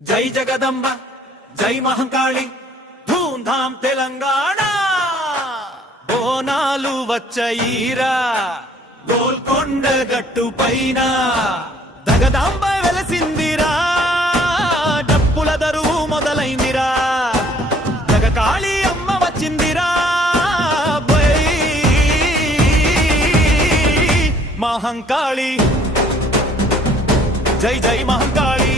జై జగదంబ జై మహంకాళి ధూమ్ధాం తెలంగాణ బోనాలు వచ్చాయిరా గోల్కొండ గట్టు పైన జగదాంబ వెలసిందిరా డప్పుల దరువు మొదలైందిరా జగకాళి అమ్మ వచ్చిందిరా మహంకాళి జై జై మహంకాళి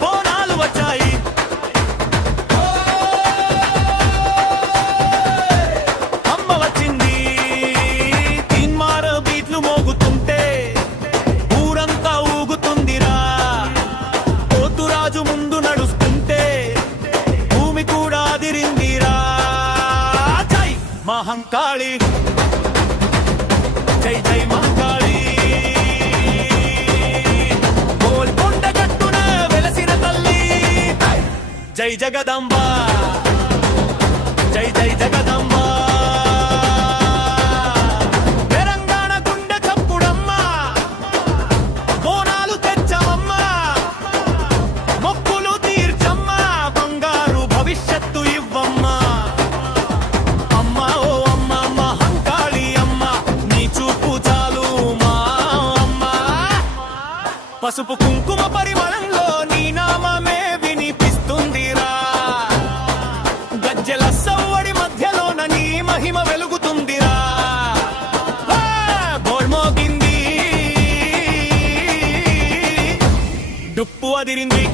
బోనాలు వచ్చాయి అమ్మ వచ్చింది తీన్మార బీట్లు మోగుతుంటే ఊరంతా ఊగుతుందిరా పోతురాజు ముందు నడుస్తుంటే భూమి కూడా అదిరిందిరా జై మహంకాళి జై జై మహంకాళి గోల్కొండ గట్టున వెలసిన తల్లి జై జగదంబ జై జై జగదంబ తెలంగాణ గుండె చప్పుడమ్మ బోనాలు తెచ్చమమ్మ మొక్కులు తీర్చమ్మ బంగారు భవిష్యత్తు ఇవ్వమ్మ అమ్మ ఓ అమ్మ మహంకాళి అమ్మ నీ చూపు చాలు మా అమ్మ పసుపు కుంకుమ పరిమళంలో నీ నామమే వినిపిస్తుందిరా గజ్జెల సవ్వడి మధ్యలోన నీ మహిమ వెలుగుతుందిరా గోల్మోగింది డుప్పు అదిరింది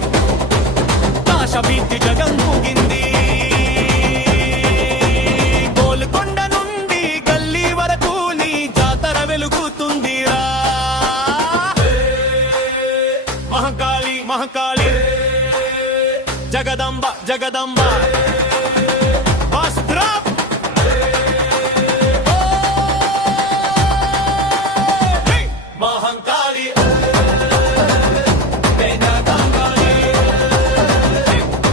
ఆశ బీతి జగం ముగింది గోల్కొండ నుండి గల్లీ వరకు నీ జాతర వెలుగుతుందిరా మహంకాళి మహంకాళి జగదంబ జగదంబ వస్త్రం మహంకాళి జగదంబాళి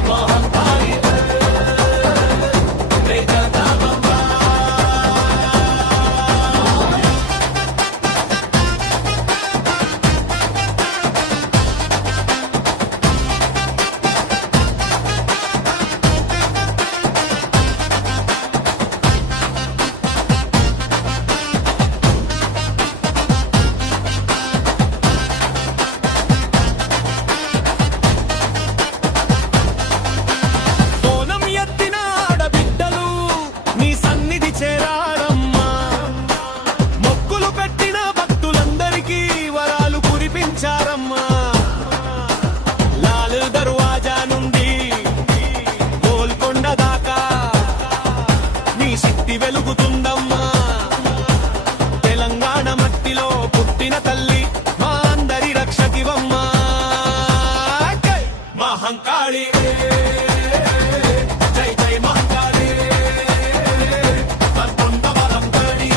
మహంకాళి జగదంబ బోనం ఎత్తిన ఆడబిడ్డలు నీ సన్నిధి చేరారమ్మా మొక్కులు పెట్టిన భక్తులందరికీ వరాలు కురిపించారమ్మా లాల్ దర్వాజా నుండి గోల్కొండ దాకా నీ శక్తి వెలుగుతుందమ్మా తెలంగాణ మట్టిలో పుట్టిన తల్లి మా అందరి రక్షకివమ్మా జై మహంకాళి జై జై మహంకాళి వరకొండ మహంకాళి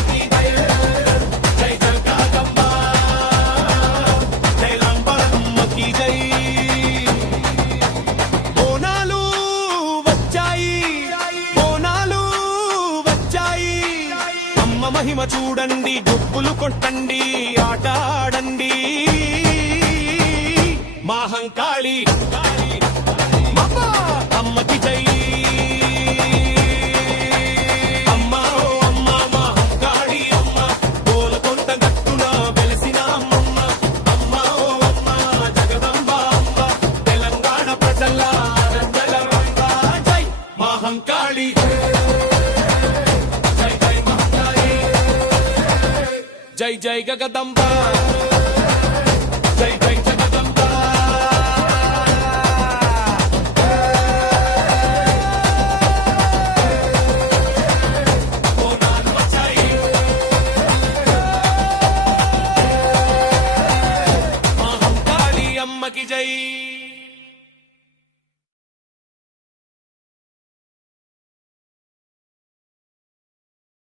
జై జగదంబ జై లంబరమ్మకి జై బోనాలు వచ్చాయి బోనాలు వచ్చాయి అమ్మ మహిమ చూడండి డబ్బులు కొట్టండి ఆట ఆడండి మహంకాళి అమ్మకి జై అమ్మ ఓ అమ్మ మహంకాళి అమ్మ గోల్కొండ గట్టున వెలసిన అమ్మమ్మ అమ్మ ఓ అమ్మ జగదంబ అమ్మ తెలంగాణ ప్రజల రంగ జై మహంకాళి జై జై మహంకాళి జై జై జగదంబ జై జై జగదంబ బోనాలు వచ్చాయి మహంకాళి అమ్మకి జై